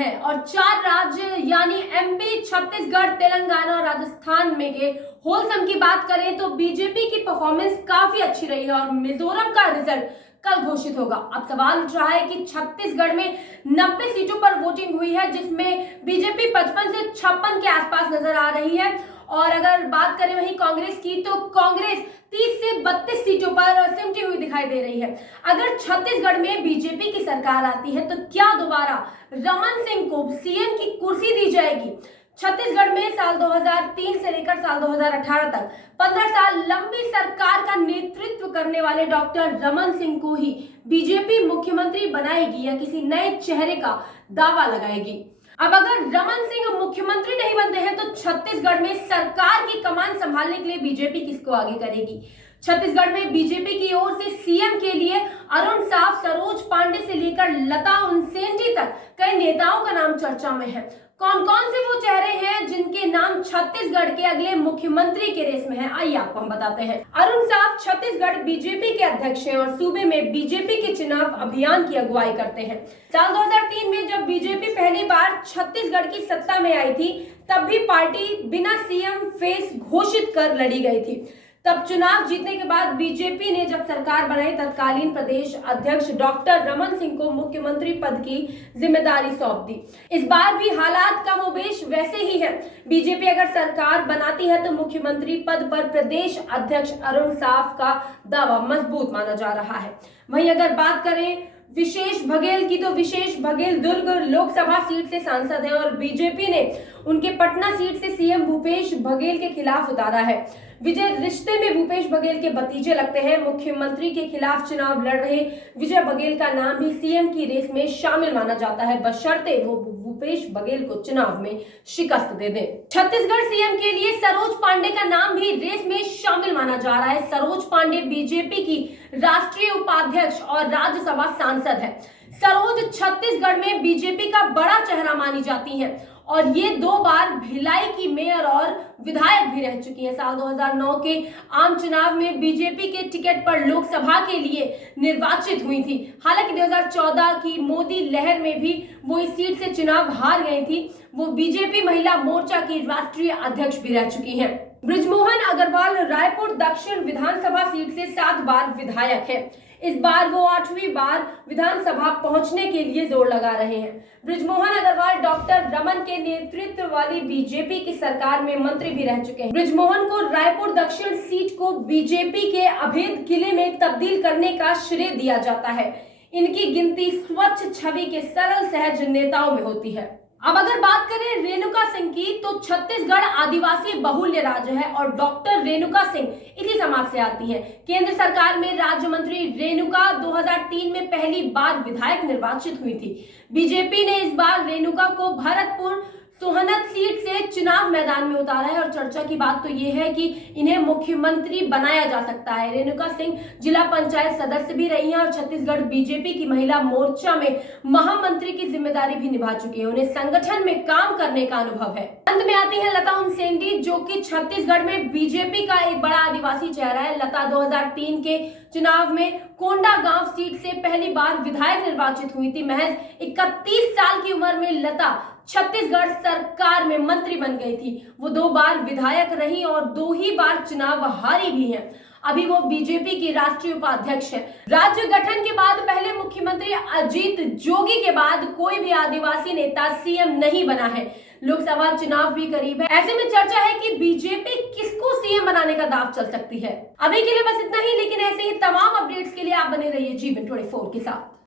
हैं और 4 राज्य यानी एमपी, छत्तीसगढ़, तेलंगाना और राजस्थान में के होलसम की बात करें तो बीजेपी की परफॉर्मेंस काफी अच्छी रही है और मिजोरम का रिजल्ट कल घोषित होगा। अब सवाल उठ रहा है कि छत्तीसगढ़ में 90 सीटों पर वोटिंग हुई है, जिसमें बीजेपी 55 से 56 के आसपास नजर आ रही है। और अगर बात करें वहीं कांग्रेस की, तो कांग्रेस 30 से 32 सीटों पर सिमटी हुई दिखाई दे रही है। अगर छत्तीसगढ़ में बीजेपी की सरकार आती है तो क्या दोबारा रमन सिंह को सीएम की कुर्सी दी जाएगी? छत्तीसगढ़ में साल 2003 से लेकर साल 2018 तक 15 साल लंबी सरकार का नेतृत्व करने वाले डॉक्टर रमन सिंह को ही बीजेपी मुख्यमंत्री बनाएगी या किसी नए चेहरे का दावा लगाएगी? अब अगर रमन सिंह मुख्यमंत्री नहीं बनते हैं तो छत्तीसगढ़ में सरकार की कमान संभालने के लिए बीजेपी किसको आगे करेगी? छत्तीसगढ़ में बीजेपी की ओर से सीएम के लिए अरुण साव, सरोज पांडे से लेकर लता उनसेंडी तक कई नेताओं का नाम चर्चा में है। कौन कौन से वो चेहरे हैं जिनके नाम छत्तीसगढ़ के अगले मुख्यमंत्री के रेस में है, आइए आपको हम बताते हैं। अरुण साव छत्तीसगढ़ बीजेपी के अध्यक्ष हैं और सूबे में बीजेपी के चुनाव अभियान की अगुवाई करते हैं। साल 2003 में जब बीजेपी पहली बार छत्तीसगढ़ की सत्ता में आई थी, तब भी पार्टी बिना सीएम फेस घोषित कर लड़ी गई थी। तब चुनाव जीतने के बाद बीजेपी ने जब सरकार बनाई, तत्कालीन प्रदेश अध्यक्ष डॉक्टर रमन सिंह को मुख्यमंत्री पद की जिम्मेदारी सौंप दी। इस बार भी हालात कमोबेश वैसे ही है। बीजेपी अगर सरकार बनाती है तो मुख्यमंत्री पद पर प्रदेश अध्यक्ष अरुण साव का दावा मजबूत माना जा रहा है। वहीं अगर बात करें विशेष बघेल की, तो विशेष बघेल दुर्ग लोकसभा सीट से सांसद है और बीजेपी ने उनके पटना सीट से सीएम भूपेश बघेल के खिलाफ उतारा है। विजय रिश्ते में भूपेश बघेल के भतीजे लगते हैं। मुख्यमंत्री के खिलाफ चुनाव लड़ रहे विजय बघेल का नाम भी सीएम की रेस में शामिल माना जाता है, बशर्ते वो भूपेश बघेल को चुनाव में शिकस्त दे दे। छत्तीसगढ़ सीएम के लिए सरोज पांडे का नाम भी रेस में शामिल माना जा रहा है। सरोज पांडे बीजेपी की राष्ट्रीय उपाध्यक्ष और राज्यसभा सांसद है। सरोज छत्तीसगढ़ में बीजेपी का बड़ा चेहरा मानी जाती है और ये 2 बार भिलाई की मेयर और विधायक भी रह चुकी हैं। साल 2009 के आम चुनाव में बीजेपी के टिकट पर लोकसभा के लिए निर्वाचित हुई थी। हालांकि 2014 की मोदी लहर में भी वो इस सीट से चुनाव हार गई थी। वो बीजेपी महिला मोर्चा की राष्ट्रीय अध्यक्ष भी रह चुकी हैं। बृजमोहन अग्रवाल रायपुर दक्षिण विधानसभा सीट से 7 बार विधायक है। इस बार वो 8वीं बार विधानसभा पहुंचने के लिए जोर लगा रहे हैं। बृजमोहन अग्रवाल डॉक्टर रमन के नेतृत्व वाली बीजेपी की सरकार में मंत्री भी रह चुके हैं। बृजमोहन को रायपुर दक्षिण सीट को बीजेपी के अभेद किले में तब्दील करने का श्रेय दिया जाता है। इनकी गिनती स्वच्छ छवि के सरल सहज नेताओं में होती है। अब अगर बात करें रेणुका सिंह की, तो छत्तीसगढ़ आदिवासी बहुल्य राज्य है और डॉक्टर रेणुका सिंह इसी समाज से आती है। केंद्र सरकार में राज्य मंत्री रेणुका 2003 में पहली बार विधायक निर्वाचित हुई थी। बीजेपी ने इस बार रेणुका को भरतपुर सोहनत सीट से चुनाव मैदान में उतारा है और चर्चा की बात तो ये है कि इन्हें मुख्यमंत्री बनाया जा सकता है। रेणुका सिंह जिला पंचायत सदस्य भी रही हैं और छत्तीसगढ़ बीजेपी की महिला मोर्चा में महामंत्री की जिम्मेदारी भी निभा चुकी है। उन्हें संगठन में काम करने का अनुभव है। अंत में आती है लता उनसेंडी, जो कि छत्तीसगढ़ में बीजेपी का एक बड़ा आदिवासी चेहरा है। लता 2003 के चुनाव में कोंडा गांव सीट से पहली बार विधायक निर्वाचित हुई थी। महज 31 साल की उम्र में लता छत्तीसगढ़ सरकार में मंत्री बन गई थी। वो 2 बार विधायक रही और 2 ही बार चुनाव हारी भी हैं। अभी वो बीजेपी की राष्ट्रीय उपाध्यक्ष है। राज्य गठन के बाद पहले मुख्यमंत्री अजीत जोगी के बाद कोई भी आदिवासी नेता सीएम नहीं बना है। लोकसभा चुनाव भी करीब है। ऐसे में चर्चा है कि बीजेपी किसको सीएम बनाने का दांव चल सकती है। अभी के लिए बस इतना ही, लेकिन ऐसे ही तमाम अपडेट्स के लिए आप बने रहिए G24 के साथ।